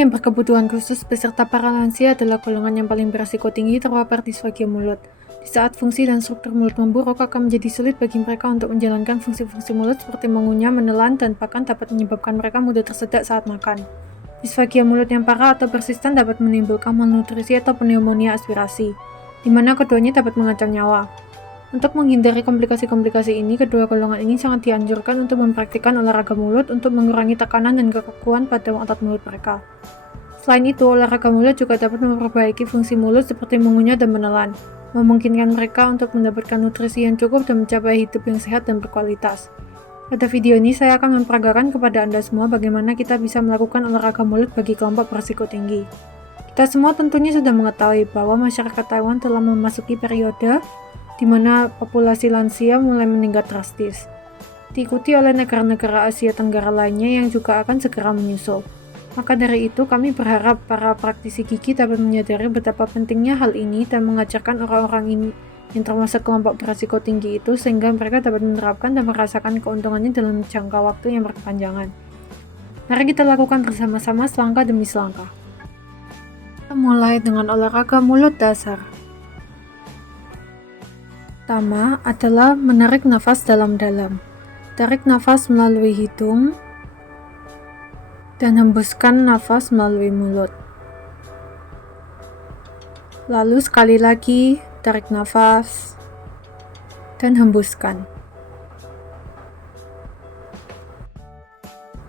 Orang yang berkebutuhan khusus beserta para lansia adalah golongan yang paling berisiko tinggi terpapar disfagia mulut. Di saat fungsi dan struktur mulut memburuk, akan menjadi sulit bagi mereka untuk menjalankan fungsi-fungsi mulut seperti mengunyah, menelan, dan bahkan dapat menyebabkan mereka mudah tersedak saat makan. Disfagia mulut yang parah atau persisten dapat menimbulkan malnutrisi atau pneumonia aspirasi, di mana keduanya dapat mengancam nyawa. Untuk menghindari komplikasi-komplikasi ini, kedua golongan ini sangat dianjurkan untuk mempraktikkan olahraga mulut untuk mengurangi tekanan dan kekakuan pada otot mulut mereka. Selain itu, olahraga mulut juga dapat memperbaiki fungsi mulut seperti mengunyah dan menelan, memungkinkan mereka untuk mendapatkan nutrisi yang cukup dan mencapai hidup yang sehat dan berkualitas. Pada video ini, saya akan memperagakan kepada Anda semua bagaimana kita bisa melakukan olahraga mulut bagi kelompok berisiko tinggi. Kita semua tentunya sudah mengetahui bahwa masyarakat Taiwan telah memasuki periode di mana populasi lansia mulai meningkat drastis, diikuti oleh negara-negara Asia Tenggara lainnya yang juga akan segera menyusul. Maka dari itu, kami berharap para praktisi gigi dapat menyadari betapa pentingnya hal ini dan mengajarkan orang-orang ini yang termasuk kelompok berisiko tinggi itu sehingga mereka dapat menerapkan dan merasakan keuntungannya dalam jangka waktu yang berkepanjangan. Mari kita lakukan bersama-sama selangkah demi selangkah. Kita mulai dengan olahraga mulut dasar. Pertama adalah menarik nafas dalam-dalam. Tarik nafas melalui hidung dan hembuskan nafas melalui mulut. Lalu sekali lagi tarik nafas dan hembuskan.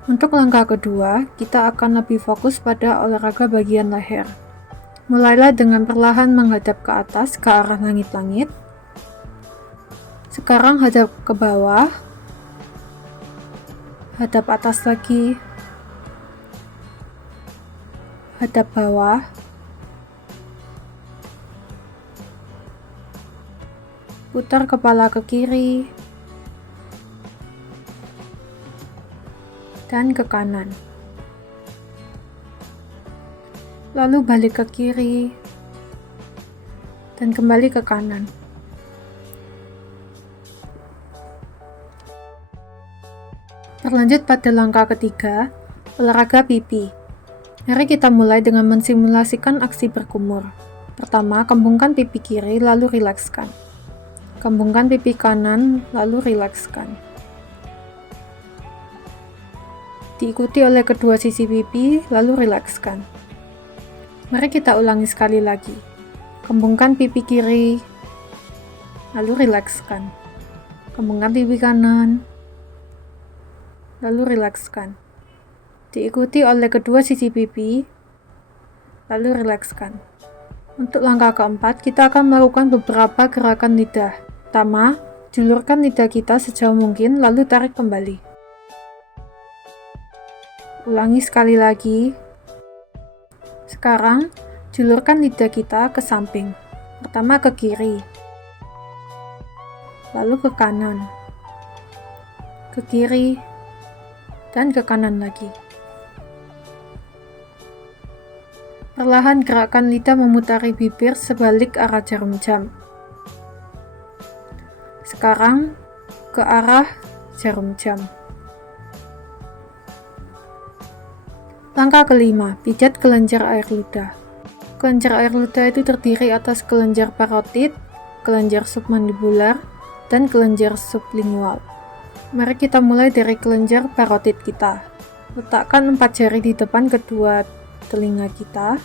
Untuk langkah kedua, kita akan lebih fokus pada olahraga bagian leher. Mulailah dengan perlahan menghadap ke atas ke arah langit-langit. Sekarang hadap ke bawah, hadap atas lagi, hadap bawah, putar kepala ke kiri, dan ke kanan. Lalu balik ke kiri, dan kembali ke kanan. Berlanjut pada langkah ketiga, olahraga pipi. Mari kita mulai dengan mensimulasikan aksi berkumur. Pertama, kembungkan pipi kiri, lalu rilekskan. Kembungkan pipi kanan, lalu rilekskan. Diikuti oleh kedua sisi pipi, lalu rilekskan. Mari kita ulangi sekali lagi. Kembungkan pipi kiri, lalu rilekskan. Kembungkan pipi kanan, lalu rilekskan. Diikuti oleh kedua sisi pipi, lalu rilekskan. Untuk langkah keempat, kita akan melakukan beberapa gerakan lidah. Pertama, julurkan lidah kita sejauh mungkin, lalu tarik kembali. Ulangi sekali lagi. Sekarang, julurkan lidah kita ke samping. Pertama ke kiri, lalu ke kanan, ke kiri, dan ke kanan lagi. Perlahan gerakan lidah memutari bibir sebalik arah jarum jam. Sekarang ke arah jarum jam. Langkah kelima, pijat kelenjar air ludah. Kelenjar air ludah itu terdiri atas kelenjar parotid, kelenjar submandibular, dan kelenjar sublingual. Mari kita mulai dari kelenjar parotid kita. Letakkan 4 jari di depan kedua telinga kita.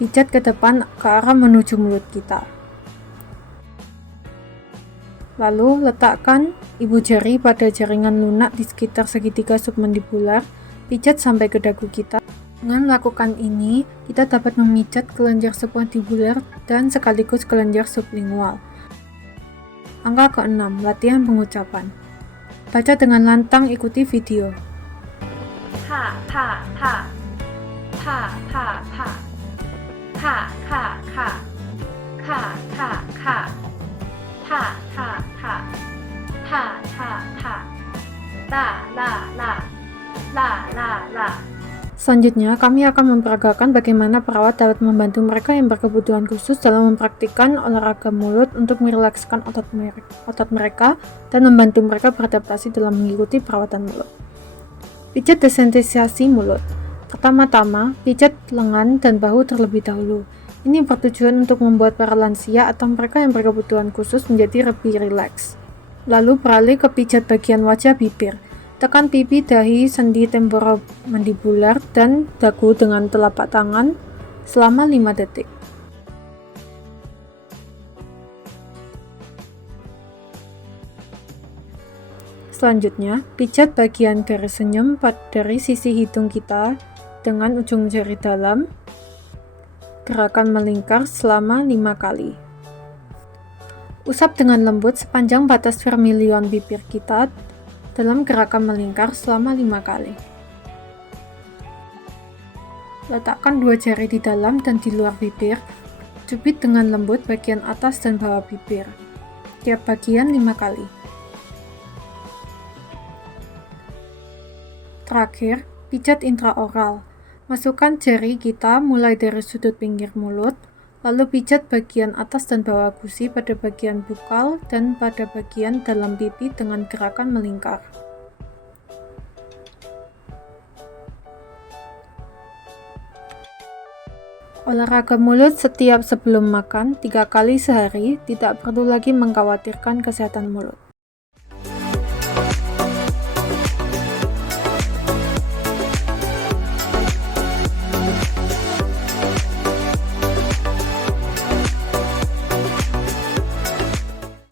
Pijat ke depan ke arah menuju mulut kita. Lalu letakkan ibu jari pada jaringan lunak di sekitar segitiga submandibular. Pijat sampai ke dagu kita. Dengan melakukan ini, kita dapat memijat kelenjar submandibular dan sekaligus kelenjar sublingual. Angka ke-6, latihan pengucapan. Baca dengan lantang, ikuti video. Pa pa pa pa pa pa pa pa pa pa pa pa pa pa pa pa pa pa la la la la la la. Selanjutnya, kami akan memperagakan bagaimana perawat dapat membantu mereka yang berkebutuhan khusus dalam mempraktikkan olahraga mulut untuk merilekskan otot mereka dan membantu mereka beradaptasi dalam mengikuti perawatan mulut. Pijat desensitisasi mulut. Pertama-tama, pijat lengan dan bahu terlebih dahulu. Ini bertujuan untuk membuat para lansia atau mereka yang berkebutuhan khusus menjadi lebih rileks. Lalu beralih ke pijat bagian wajah bibir. Tekan pipi, dahi, sendi temporomandibular, dan dagu dengan telapak tangan selama 5 detik. Selanjutnya, pijat bagian garis senyum dari sisi hidung kita dengan ujung jari dalam. Gerakan melingkar selama 5 kali. Usap dengan lembut sepanjang batas vermilion bibir kita dalam gerakan melingkar selama 5 kali. Letakkan 2 jari di dalam dan di luar bibir. Cubit dengan lembut bagian atas dan bawah bibir. Tiap bagian 5 kali. Terakhir, pijat intraoral. Masukkan jari kita mulai dari sudut pinggir mulut, lalu pijat bagian atas dan bawah gusi pada bagian bukal dan pada bagian dalam pipi dengan gerakan melingkar. Olahraga mulut setiap sebelum makan 3 kali sehari, tidak perlu lagi mengkhawatirkan kesehatan mulut.